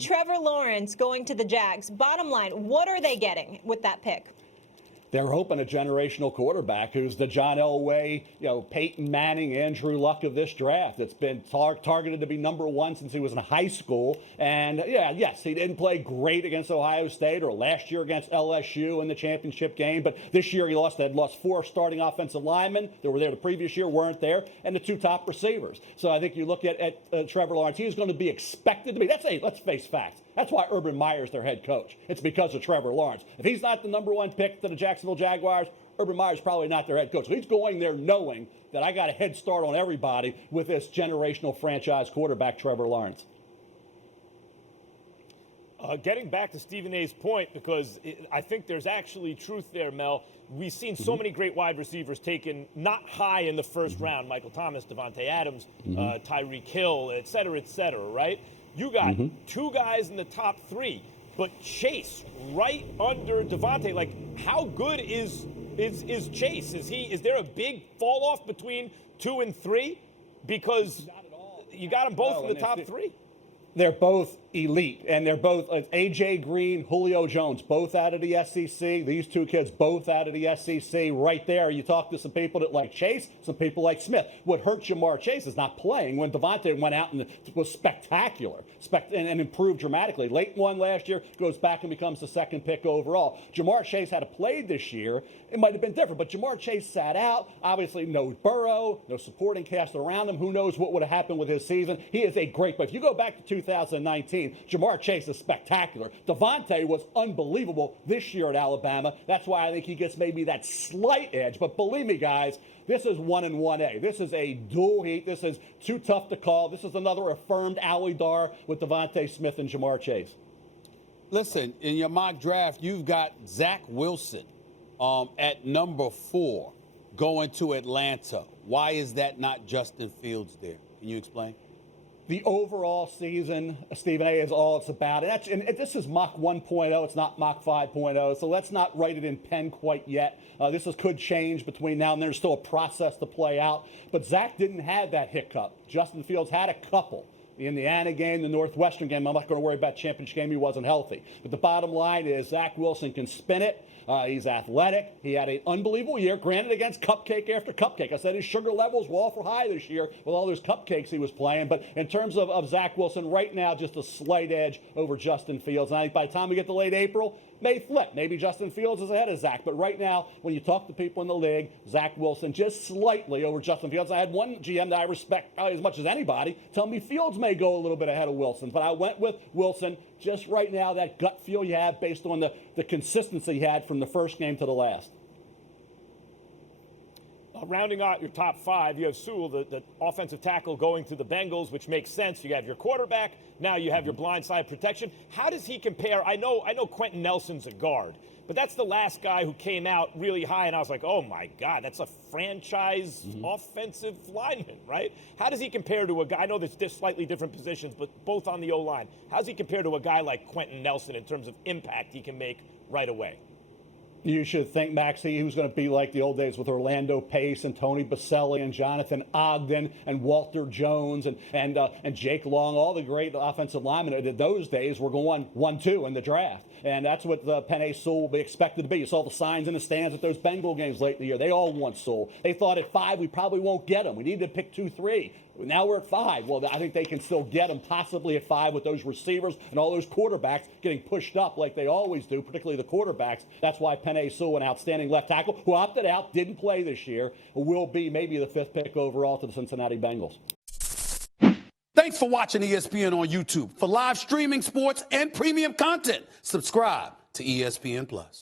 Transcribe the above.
Trevor Lawrence going to the Jags. Bottom line, what are they getting with that pick? They're hoping a generational quarterback who's the John Elway, Peyton Manning, Andrew Luck of this draft. It's been targeted to be number one since he was in high school. And, yes, he didn't play great against Ohio State or last year against LSU in the championship game. But this year he had lost 4 starting offensive linemen that were there the previous year, weren't there, and the 2 top receivers. So I think you look at Trevor Lawrence, he's going to be expected to be. Let's face facts. That's why Urban Meyer's their head coach. It's because of Trevor Lawrence. If he's not the number one pick to the Jacksonville Jaguars, Urban Meyer's probably not their head coach. So he's going there knowing that I got a head start on everybody with this generational franchise quarterback, Trevor Lawrence. Getting back to Stephen A's point, because I think there's actually truth there, Mel. We've seen so many great wide receivers taken not high in the first round. Michael Thomas, DeVonta Adams, Tyreek Hill, et cetera, right? You got 2 guys in the top 3, but Chase right under DeVonta. Like, how good is Chase? Is there a big fall off between 2 and 3? Because you got them both in the top 3. They're both elite, and they're both A.J. Green, Julio Jones, both out of the SEC. These 2 kids, both out of the SEC. Right there, you talk to some people that like Chase, some people like Smith. What hurt Jamar Chase is not playing when DeVonta went out and was spectacular and improved dramatically. Late one last year, goes back and becomes the 2nd pick overall. Jamar Chase had played this year. It might have been different, but Jamar Chase sat out. Obviously, no Burrow, no supporting cast around him. Who knows what would have happened with his season? He is a great player. If you go back to 2019, Jamar Chase is spectacular. DeVonta was unbelievable this year at Alabama. That's why I think he gets maybe that slight edge. But believe me, guys, this is 1 and 1A. This is a dual heat. This is too tough to call. This is another affirmed Allie Dar with DeVonta Smith and Jamar Chase. Listen, in your mock draft, you've got Zach Wilson at number 4 going to Atlanta. Why is that not Justin Fields there? Can you explain? The overall season, Stephen A, is all it's about. And this is mock 1.0. It's not mock 5.0. So let's not write it in pen quite yet. Could change between now and then. There's still a process to play out. But Zach didn't have that hiccup. Justin Fields had a couple. The Indiana game, the Northwestern game. I'm not going to worry about championship game. He wasn't healthy. But the bottom line is Zach Wilson can spin it. He's athletic. He had an unbelievable year, granted against cupcake after cupcake. I said his sugar levels were awful high this year with all those cupcakes he was playing. But in terms of Zach Wilson, right now, just a slight edge over Justin Fields. And I think by the time we get to late April, may flip. Maybe Justin Fields is ahead of Zach. But right now, when you talk to people in the league, Zach Wilson just slightly over Justin Fields. I had one GM that I respect probably as much as anybody tell me Fields may go a little bit ahead of Wilson. But I went with Wilson. Just right now, that gut feel you have based on the consistency he had from the first game to the last. Rounding out your top 5, you have Sewell, the offensive tackle, going to the Bengals, which makes sense. You have your quarterback. Now you have your blindside protection. How does he compare? I know Quentin Nelson's a guard, but that's the last guy who came out really high, and I was like, oh, my God, that's a franchise offensive lineman, right? How does he compare to a guy? I know there's slightly different positions, but both on the O-line. How does he compare to a guy like Quentin Nelson in terms of impact he can make right away? You should think, Maxie, he was going to be like the old days with Orlando Pace and Tony Baselli and Jonathan Ogden and Walter Jones and Jake Long, all the great offensive linemen of those days were going 1-2 in the draft. And that's what Penei Sewell will be expected to be. You saw the signs in the stands at those Bengal games late in the year. They all want Sewell. They thought at 5 we probably won't get him. We need to pick 2-3. Now we're at 5. Well, I think they can still get him possibly at 5 with those receivers and all those quarterbacks getting pushed up like they always do, particularly the quarterbacks. That's why Penei Sewell, an outstanding left tackle, who opted out, didn't play this year, will be maybe the 5th pick overall to the Cincinnati Bengals. Thanks for watching ESPN on YouTube. For live streaming sports and premium content, subscribe to ESPN+.